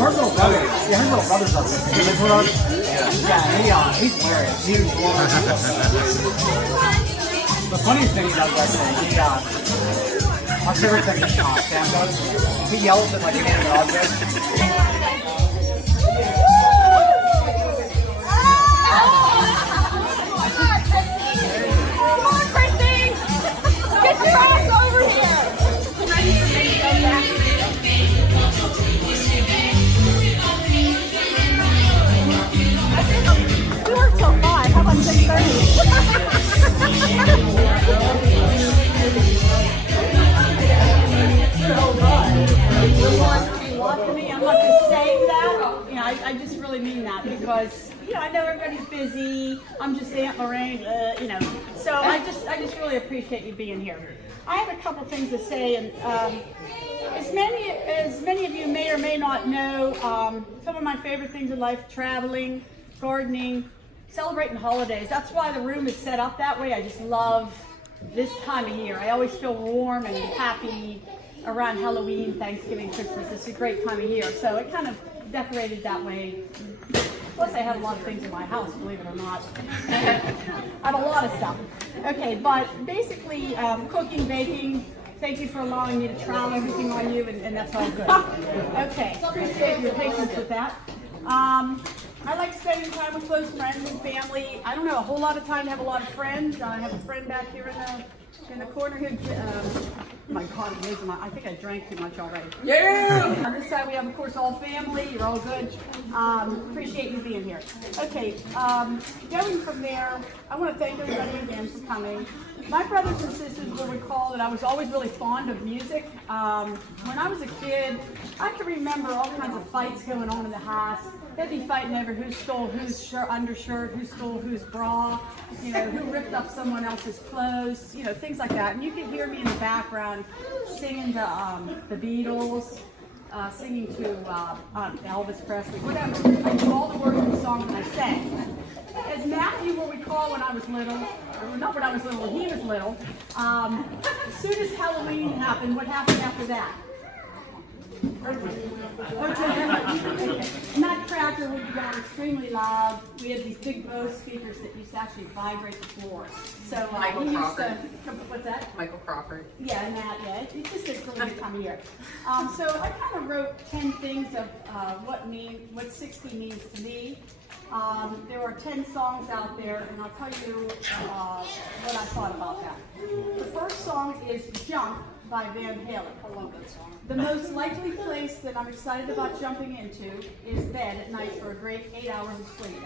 her little brother, her little brother's up there. He lives with us. Yeah, he's hilarious. He was born. The funniest thing he does right there, my favorite thing Sam does, he yells at like an animal object. I just really mean that because I know everybody's busy. I'm just Aunt Lorraine, So I just really appreciate you being here. I have a couple things to say, and as many of you may or may not know, some of my favorite things in life: traveling, gardening, celebrating holidays. That's why the room is set up that way. I just love this time of year. I always feel warm and happy around Halloween, Thanksgiving, Christmas. It's a great time of year, so it kind of decorated that way. Plus, I have a lot of things in my house, believe it or not. I have a lot of stuff. Okay, but basically, cooking, baking. Thank you for allowing me to trowel everything on you, and that's all good. Okay, appreciate your patience with that. I like spending time with close friends and family. I don't have a whole lot of time to have a lot of friends. I have a friend back here in the corner who, my God, I think I drank too much already. Yeah! On this side we have, of course, all family. You're all good. Appreciate you being here. Okay, going from there, I want to thank everybody again for coming. My brothers and sisters will recall that I was always really fond of music. When I was a kid, I can remember all kinds of fights going on in the house. They'd be fighting over who stole whose undershirt, who stole whose bra, who ripped up someone else's clothes, things like that. And you could hear me in the background singing to the Beatles, singing to Elvis Presley, whatever. I knew all the words of the songs that I sang. As Matthew will recall, when I was little, or not when I was little, when he was little, as soon as Halloween happened, what happened after that? Nutcracker would be going extremely loud. We had these big Bose speakers that used to actually vibrate the floor. So Michael we used Crawford. What's that? Michael Crawford. Yeah, and that, it's just a really good time of year. So I kind of wrote 10 things of what 60 means to me. There are 10 songs out there, and I'll tell you what I thought about that. The first song is Jump by Van Halen. I love that song. The most likely place that I'm excited about jumping into is bed at night for a great 8 hours of sleep.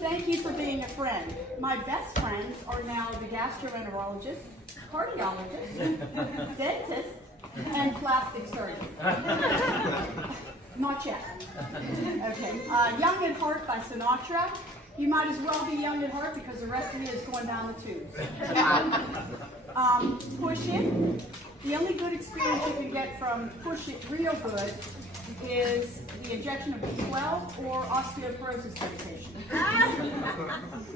Thank you for being a friend. My best friends are now the gastroenterologist, cardiologist, dentist, and plastic surgeon. Not yet. Okay. Young at Heart by Sinatra. You might as well be young at heart because the rest of you is going down the tubes. Push It. The only good experience you can get from Push It real good is the injection of B12 or osteoporosis medication.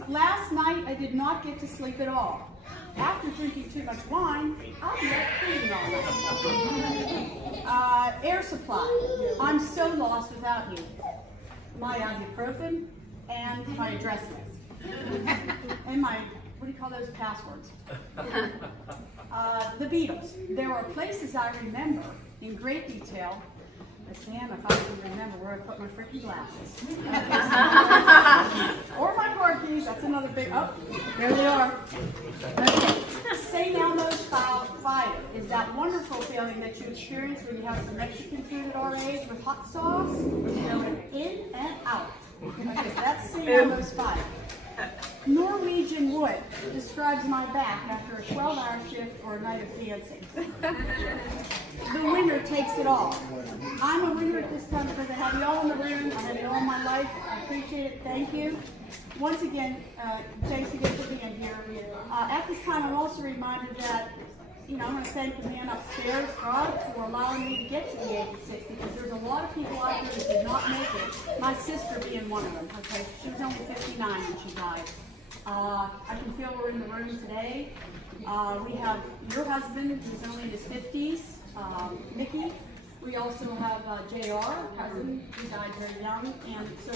Last night I did not get to sleep at all. After drinking too much wine, I'll be up cleaning all night. Air Supply. I'm so lost without you. My ibuprofen and my address list. And my, what do you call those, passwords? The Beatles. There are places I remember in great detail. But Sam, if I can remember where I put my freaking glasses. Or my car keys, that's another big, oh, there they are. Okay. St. Elmo's Fire is that wonderful feeling that you experience when you have some Mexican food at our age with hot sauce, going in and out. Okay, that's St. Elmo's Fire. Norwegian Wood describes my back after a 12-hour shift or a night of dancing. The winner takes it all. I'm a winner at this time because I have you all in the room. I have you all in my life. I appreciate it. Thank you. Once again, thanks again for being here. At this time, I'm also reminded that, I'm going to thank the man upstairs, God, for allowing me to get to the age of 60, because there's a lot of people out here that did not make it. My sister being one of them. Okay, she was only 59 when she died. I can feel we're in the room today. We have your husband, who's only in his 50s, Mickey. We also have JR, cousin, who died very young. And so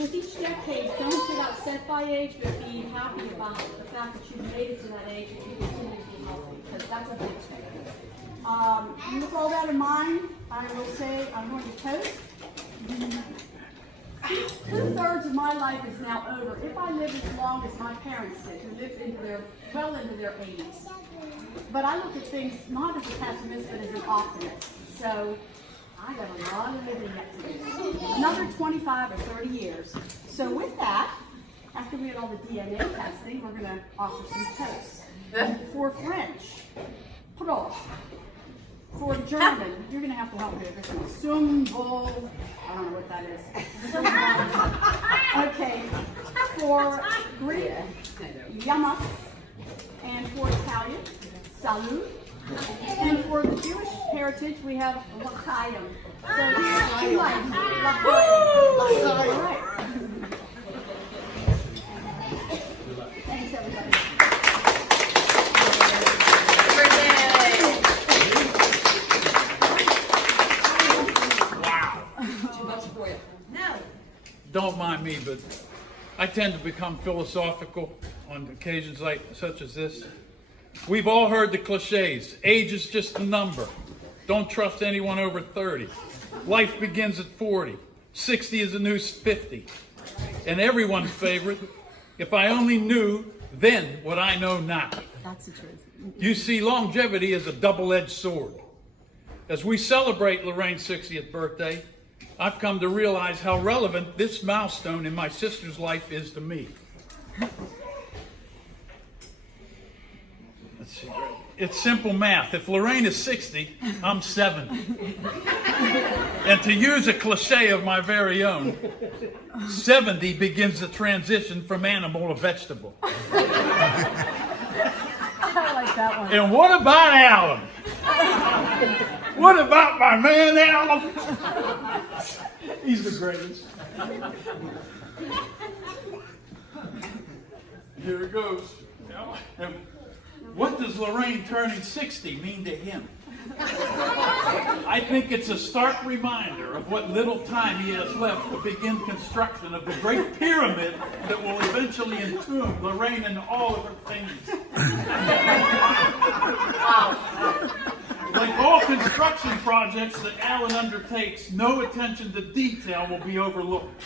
with each decade, don't get upset by age, but be happy about the fact that you made it to that age and you continue to be healthy, because that's a big thing. With all that in mind, I will say I'm going to toast. 2/3 of my life is now over. If I live as long as my parents did, who lived well into their 80s. But I look at things not as a pessimist, but as an optimist. So I got a lot of living yet to do. Another 25 or 30 years. So with that, after we had all the DNA testing, we're going to offer some toasts. For French, Prost. For German, you're going to have to help me with this one. Zum Wohl. I don't know what that is. Okay. For Greek, Yamas. And for Italian, Salut. And for the Jewish heritage, we have L'chaim. So, L'chaim. All right. Thanks, everybody. Don't mind me, but I tend to become philosophical on occasions such as this. We've all heard the cliches. Age is just a number. Don't trust anyone over 30. Life begins at 40. 60 is the new 50. And everyone's favorite, if I only knew then what I know now. That's the truth. You see, longevity is a double-edged sword. As we celebrate Lorraine's 60th birthday, I've come to realize how relevant this milestone in my sister's life is to me. Let's see. It's simple math. If Lorraine is 60, I'm 70. And to use a cliche of my very own, 70 begins the transition from animal to vegetable. I like that one. And what about Alan? What about my man Alan? He's the greatest. Here it goes. And what does Lorraine turning 60 mean to him? I think it's a stark reminder of what little time he has left to begin construction of the great pyramid that will eventually entomb Lorraine and all of her things. Like all construction projects that Alan undertakes, no attention to detail will be overlooked.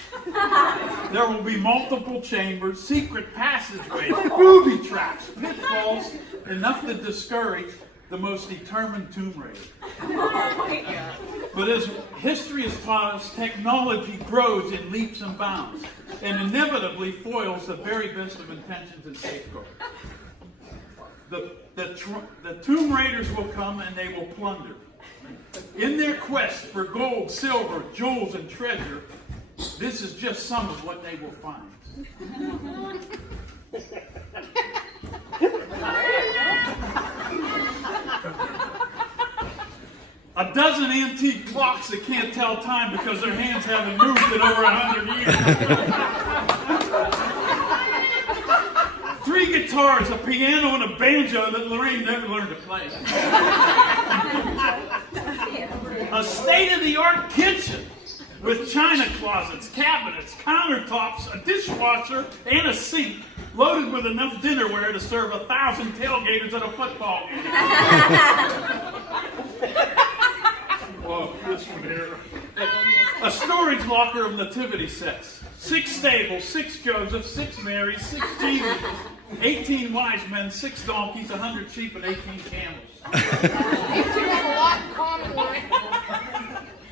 There will be multiple chambers, secret passageways, booby traps, pitfalls, enough to discourage the most determined tomb raider. But as history has taught us, technology grows in leaps and bounds and inevitably foils the very best of intentions and safeguards. The tomb raiders will come and they will plunder. In their quest for gold, silver, jewels, and treasure, this is just some of what they will find. A dozen antique clocks that can't tell time because their hands haven't moved in over 100 years. 3 guitars, a piano, and a banjo that Lorraine never learned to play. A state-of-the-art kitchen with china closets, cabinets, countertops, a dishwasher, and a sink loaded with enough dinnerware to serve 1,000 tailgaters at a football game. Oh, this one here. A storage locker of nativity sets. 6 stables, 6 Josephs, 6 Marys, 6 Jesus, 18 wise men, 6 donkeys, 100 sheep, and 18 camels.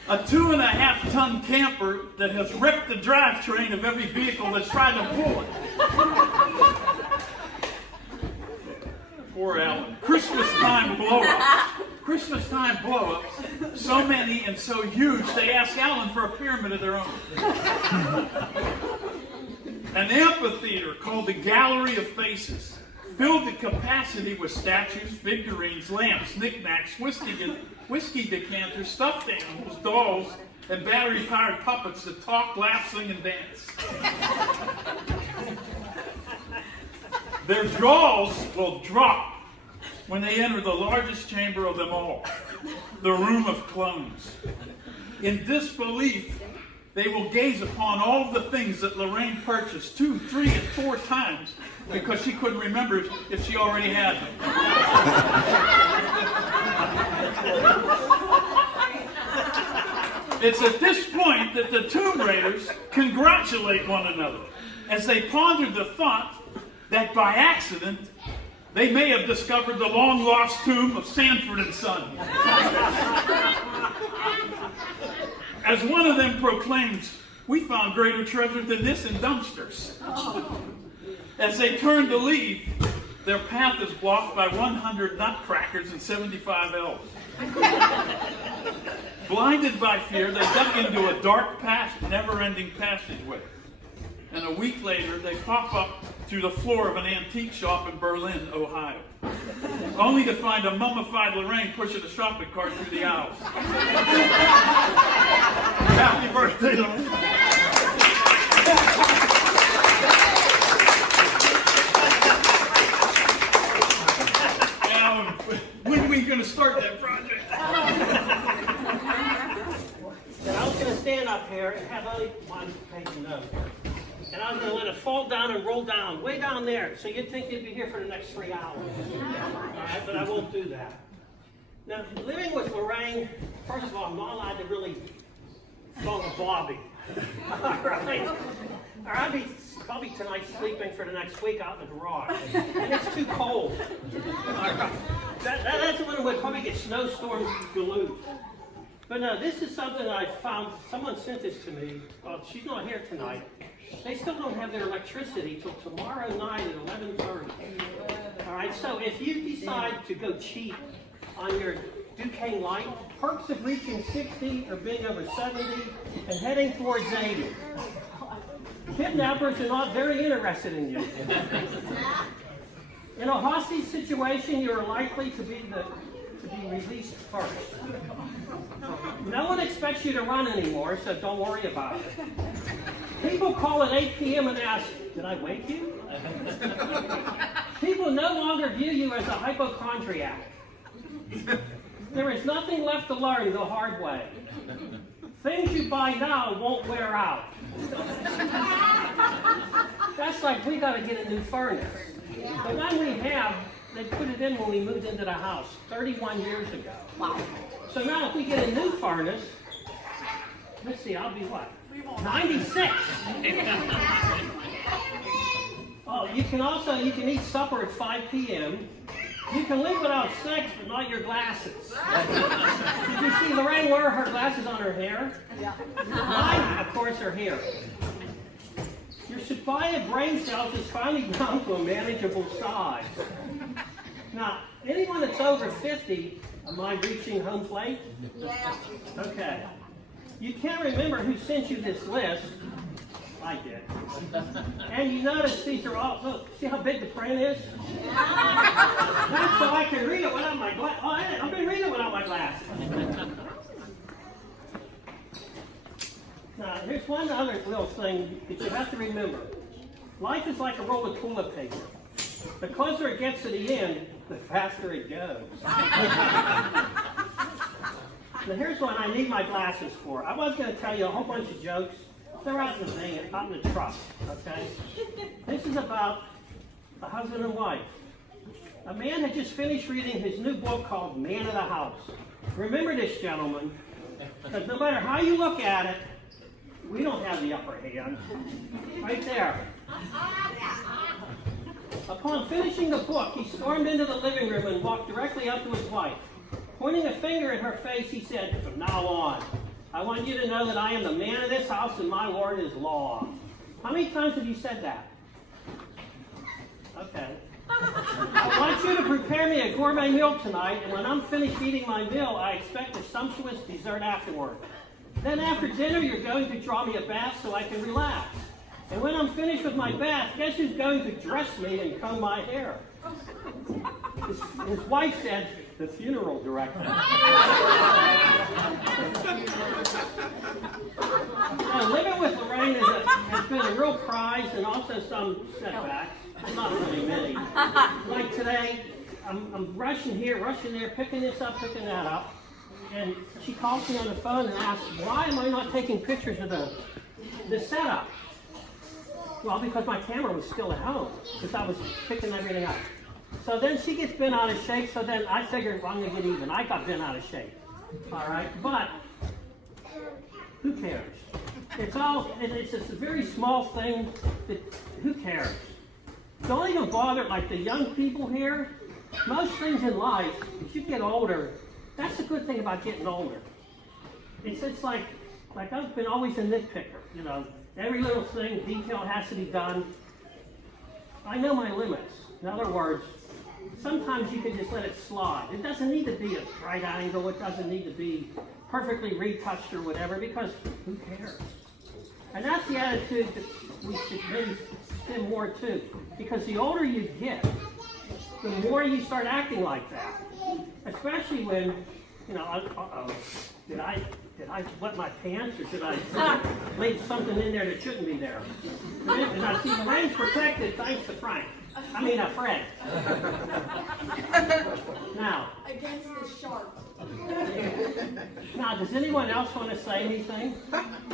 A 2.5-ton camper that has ripped the drivetrain of every vehicle that's tried to pull it. Poor Alan. Christmas time blow-ups. So many and so huge, they ask Alan for a pyramid of their own. An amphitheater called the Gallery of Faces, filled to capacity with statues, figurines, lamps, knickknacks, whiskey decanters, stuffed animals, dolls, and battery-powered puppets that talk, laugh, sing, and dance. Their jaws will drop when they enter the largest chamber of them all. the room of clones. In disbelief, they will gaze upon all the things that Lorraine purchased 2, 3, and 4 times because she couldn't remember if she already had them. It's at this point that the tomb raiders congratulate one another as they ponder the thought that by accident they may have discovered the long-lost tomb of Sanford and Son. As one of them proclaims, "We found greater treasure than this in dumpsters." As they turn to leave, their path is blocked by 100 nutcrackers and 75 elves. Blinded by fear, they duck into a dark, never-ending passageway. And a week later, they pop up through the floor of an antique shop in Berlin, Ohio, only to find a mummified Lorraine pushing a shopping cart through the aisles. Happy birthday, Lorraine. Now, when are we going to start that project? And I was going to stand up here and have only one page of notes. And I was going to let it fall down and roll down, way down there. So you'd think you'd be here for the next 3 hours. All right, but I won't do that. Now, living with Lorraine, first of all, I'm not allowed to really phone a Bobby. All right? Or I'll be probably tonight sleeping for the next week out in the garage. And it's too cold. All right. That's when it would probably get snowstorm Duluth. But no, this is something I found. Someone sent this to me. Well, she's not here tonight. They still don't have their electricity till tomorrow night at 11:30. All right, so if you decide to go cheap on your Duquesne light, perks of reaching 60 or being over 70 and heading towards 80. Kidnappers are not very interested in you. In a hostage situation, you are likely to be released first. No one expects you to run anymore, so don't worry about it. People call at 8 p.m. and ask, "Did I wake you?" People no longer view you as a hypochondriac. There is nothing left to learn the hard way. Things you buy now won't wear out. That's like, we got to get a new furnace. The one we have, they put it in when we moved into the house 31 years ago. Wow. So now if we get a new furnace, let's see, I'll be what? 96. Oh, you can eat supper at 5 p.m. You can live without sex, but not your glasses. Did you see Lorraine wear her glasses on her hair? Yeah. Mine, of course, are here. Your supply of brain cells is finally down to a manageable size. Now, anyone that's over 50, am I reaching home plate? Yeah. Okay. You can't remember who sent you this list. I did. And you notice these are all, look, see how big the print is? That's so I can read it without my glasses. Oh, I've been reading it without my glasses. Now, here's one other little thing that you have to remember. Life is like a roll of toilet paper. The closer it gets to the end, the faster it goes. Now, here's one I need my glasses for. I was going to tell you a whole bunch of jokes. They're out in the van, out in the truck, okay? This is about a husband and wife. A man had just finished reading his new book called Man of the House. Remember this, gentlemen, because no matter how you look at it, we don't have the upper hand. Right there. Upon finishing the book, he stormed into the living room and walked directly up to his wife. Pointing a finger in her face, he said, "From now on, I want you to know that I am the man of this house and my word is law." How many times have you said that? Okay. I want you to prepare me a gourmet meal tonight, and when I'm finished eating my meal, I expect a sumptuous dessert afterward. Then after dinner, you're going to draw me a bath so I can relax. And when I'm finished with my bath, guess who's going to dress me and comb my hair? His wife said, "The funeral director." Now, living with Lorraine has been a real prize and also some setbacks. Not really many. Like today, I'm rushing here, rushing there, picking this up, picking that up. and she calls me on the phone and asks, why am I not taking pictures of the setup? Well, because my camera was still at home, because I was picking everything up. So then she gets bent out of shape, so then I figured, well, I'm going to get even. I got bent out of shape. All right? But who cares? It's just a very small thing that, who cares? Don't even bother, like the young people here. Most things in life, as you get older, that's the good thing about getting older. It's like I've been always a nitpicker, you know. Every little thing, detail has to be done. I know my limits. In other words, sometimes you can just let it slide. It doesn't need to be a right angle. It doesn't need to be perfectly retouched or whatever, because who cares? And that's the attitude that we should maybe spend more to. Because the older you get, the more you start acting like that. Especially when, you know, did I wet my pants, or did I leave something in there that shouldn't be there? And I see Lorraine's protected thanks to Fred. Now, Against the shark. now, does anyone else want to say anything?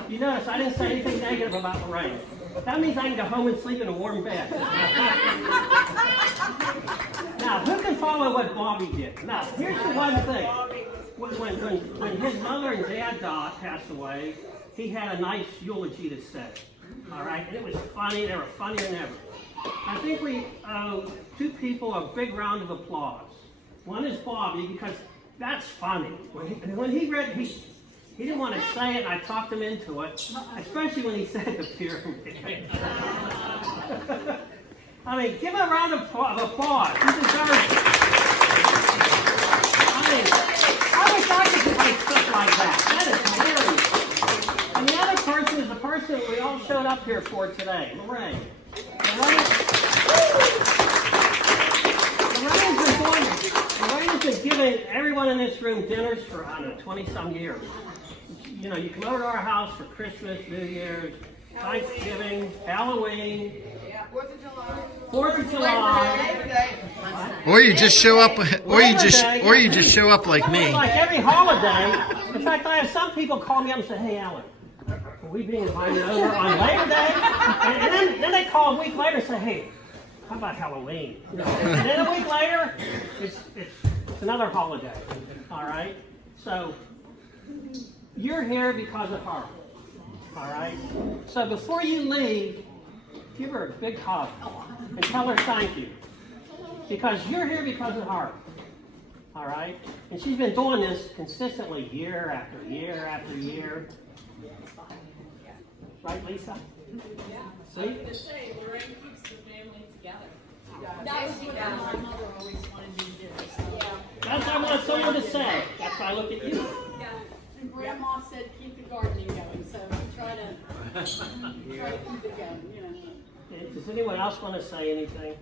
You notice I didn't say anything negative about Lorraine. That means I can go home and sleep in a warm bed. Now, who can follow what Bobby did? Now, here's the one thing. When his mother and dad passed away, he had a nice eulogy to say. All right? And it was funny. They were funnier than ever. I think we owe two people a big round of applause. One is Bobby, because that's funny. When he read, he didn't want to say it, and I talked him into it, especially when he said the pyramid. I mean, give him a round of applause. He deserves it. I wish I could write stuff like that. That is hilarious. And the other person is the person that we all showed up here for today, Lorraine. Lorraine's been giving everyone in this room dinners for, I don't know, 20-some years. You know, you come over to our house for Christmas, New Year's, Thanksgiving, Halloween, 4th of July. Or you just show up, or you just show up like me. Like every holiday. In fact, I have some people call me up and say, "Hey, Alan, are we being invited over on Labor Day?" And then they call a week later and say, "Hey, how about Halloween?" You know, and then a week later, it's another holiday. All right? So, you're here because of her. All right? So before you leave, give her a big hug and tell her thank you. Because you're here because of her. All right? And she's been doing this consistently year after year after year. Right, Lisa? Yeah. See? I was going to say, Lorraine keeps the family together. That's what my mother always wanted me to do. So. Yeah. That's what I want someone to say. That's why I look at you. Yeah. And Grandma said keep the gardening going, so we try to keep it going, you know. Does anyone else want to say anything?